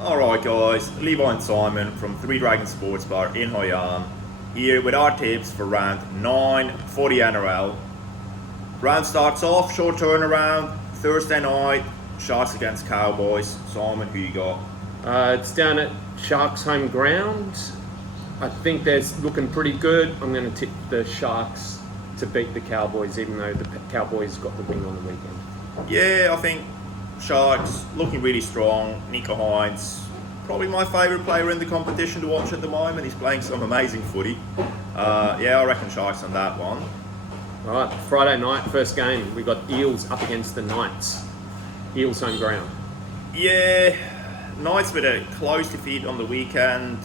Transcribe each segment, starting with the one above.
Alright guys, Levi and Simon from Three Dragons Sports Bar in Hoi An, here with our tips for round 9 for the NRL. Round starts off, short turnaround, Thursday night, Sharks against Cowboys. Simon, who you got? It's down at Sharks' home ground. I think they're looking pretty good. I'm going to tip the Sharks to beat the Cowboys, even though the Cowboys got the win on the weekend. Yeah, I think Sharks looking really strong. Nico Hines, probably my favourite player in the competition to watch at the moment. He's playing some amazing footy. I reckon Sharks on that one. All right, Friday night, first game, we got Eels up against the Knights. Eels home ground. Yeah, Knights with a close defeat on the weekend.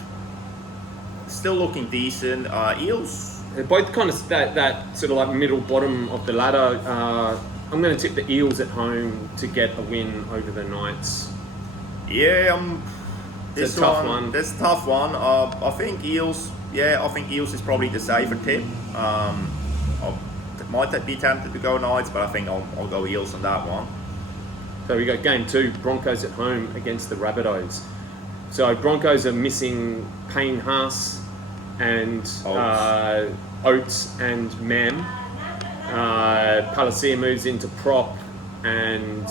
Still looking decent. Eels. They're both kind of that sort of like middle bottom of the ladder. I'm going to tip the Eels at home to get a win over the Knights. Yeah, It's a tough one. This tough one. I think Eels. Yeah, I think Eels is probably the safer tip. I might be tempted to go Knights, but I think I'll go Eels on that one. So we got game 2, Broncos at home against the Rabbitohs. So Broncos are missing Payne Haas and Oates and Mam. Palacia moves into prop, and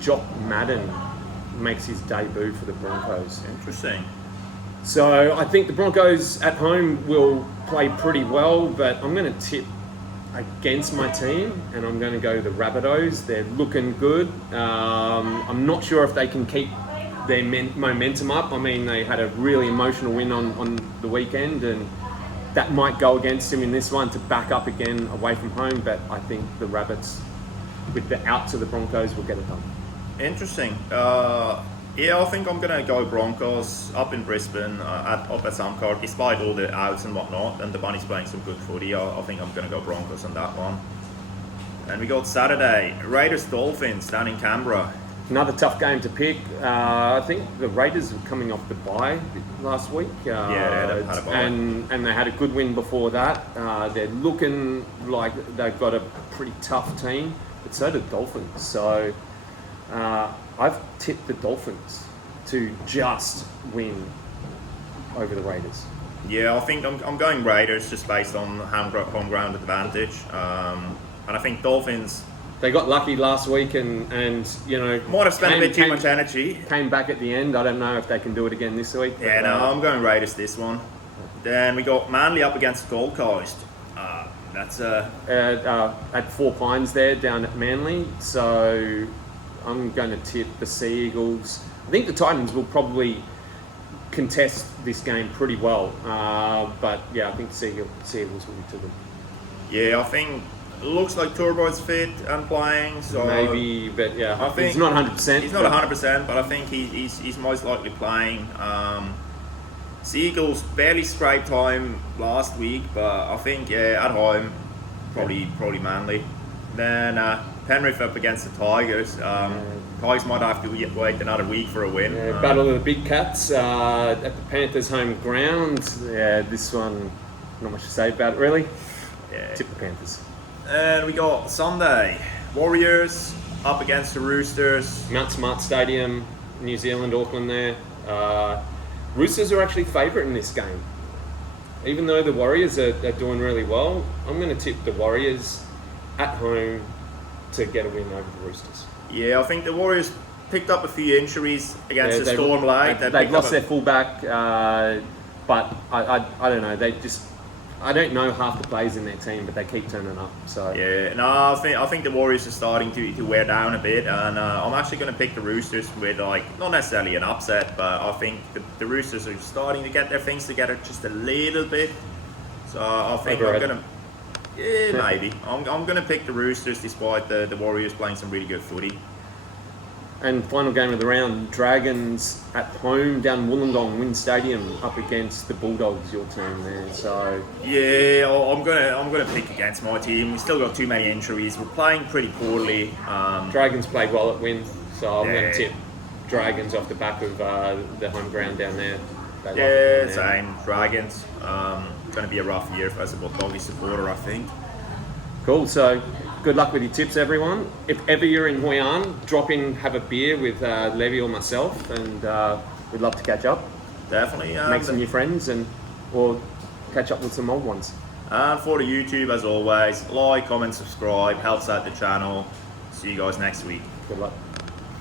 Jock Madden makes his debut for the Broncos. Interesting. So I think the Broncos at home will play pretty well, but I'm going to tip against my team, and I'm going to go the Rabbitohs. They're looking good. I'm not sure if they can keep their momentum up. I mean, they had a really emotional win on the weekend, and that might go against them in this one to back up again away from home, but I think the Rabbits, with the outs of the Broncos, will get it done. Interesting. I think I'm going to go Broncos up in Brisbane, up at Samcar, despite all the outs and whatnot, and the Bunnies playing some good footy. I think I'm going to go Broncos on that one. And we got Saturday, Raiders Dolphins down in Canberra. Another tough game to pick. I think the Raiders were coming off the bye last week. They've had a bye. And they had a good win before that. They're looking like they've got a pretty tough team, but so do the Dolphins. So I've tipped the Dolphins to just win over the Raiders. Yeah, I think I'm going Raiders just based on home ground advantage. And I think Dolphins... They got lucky last week and you know... Might have spent a bit too much energy. Came back at the end. I don't know if they can do it again this week. Yeah, no, I'm going Raiders this one. Then we got Manly up against Gold Coast. That's at 4 Pines there down at Manly. So I'm going to tip the Sea Eagles. I think the Titans will probably contest this game pretty well. But yeah, I think the Sea Eagles will be to them. Yeah, I think... It looks like Turbo's fit and playing, so maybe, but yeah, I think he's not 100%. He's not 100%, but I think he's most likely playing. Seagulls barely scraped time last week, but I think at home probably Manly. Then Penrith up against the Tigers. Tigers might have to wait another week for a win. Battle of the Big Cats at the Panthers' home ground. Yeah, this one not much to say about it really. Yeah. Tip the Panthers. And we got Sunday, Warriors up against the Roosters. Mount Smart Stadium, New Zealand, Auckland there. Roosters are actually favourite in this game. Even though the Warriors are doing really well, I'm going to tip the Warriors at home to get a win over the Roosters. Yeah, I think the Warriors picked up a few injuries against the Storm late. They've lost their fullback, but I don't know. I don't know half the players in their team, but they keep turning up. So yeah, no, I think the Warriors are starting to wear down a bit, and I'm actually going to pick the Roosters with not necessarily an upset, but I think the Roosters are starting to get their things together just a little bit. So I think I'm going to, maybe I'm going to pick the Roosters despite the Warriors playing some really good footy. And final game of the round, Dragons at home down Wollongong WIN Stadium up against the Bulldogs, your team there. So yeah, I'm gonna pick against my team. We've still got too many injuries. We're playing pretty poorly. Dragons played well at WIN, so I'm going to tip Dragons off the back of the home ground down there. Same. Dragons. Going to be a rough year as a Bulldogs supporter, I think. Cool. So good luck with your tips, everyone. If ever you're in Hoi An, drop in, have a beer with Levi or myself, and we'd love to catch up. Definitely. Make some new friends, or catch up with some old ones. And for the YouTube, as always, like, comment, subscribe, helps out the channel. See you guys next week. Good luck.